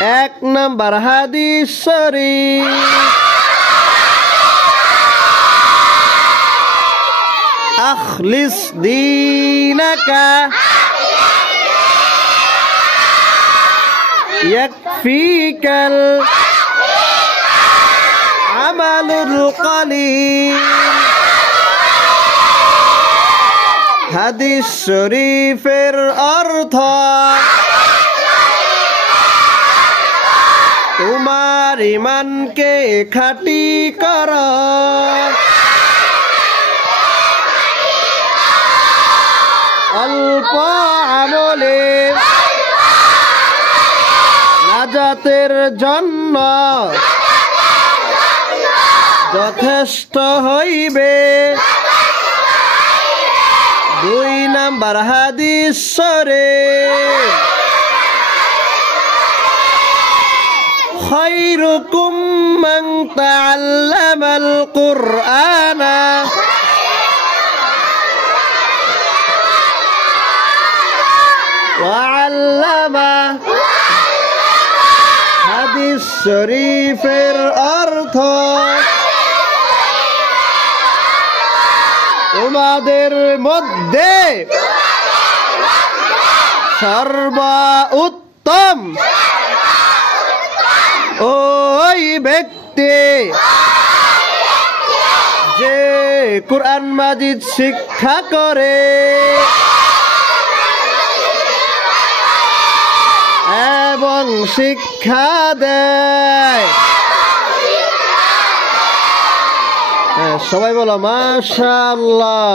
এক নাম্বার হাদিস শরীফ। আখলিস দীনাকা ইয়াকফিকাল আমালুল কলিল। হাদিস শরীফের অর্থ তোমার ঈমানকে খাঁটি কর, অল্প আমলে নাজাতের জন্য যথেষ্ট হইবে। দুই নাম্বার হাদিস শরীফ। খায়রুকুম মান তাআল্লামাল কুরআনা ওয়া আল্লামা। হাদিস শরীফের অর্থ তোমাদের মধ্যে সর্বোত্তম ওই ব্যক্তি যে কুরআন মাজিদ শিক্ষা করে এবং শিক্ষা দেয়। সবাই বলো মাশাআল্লাহ।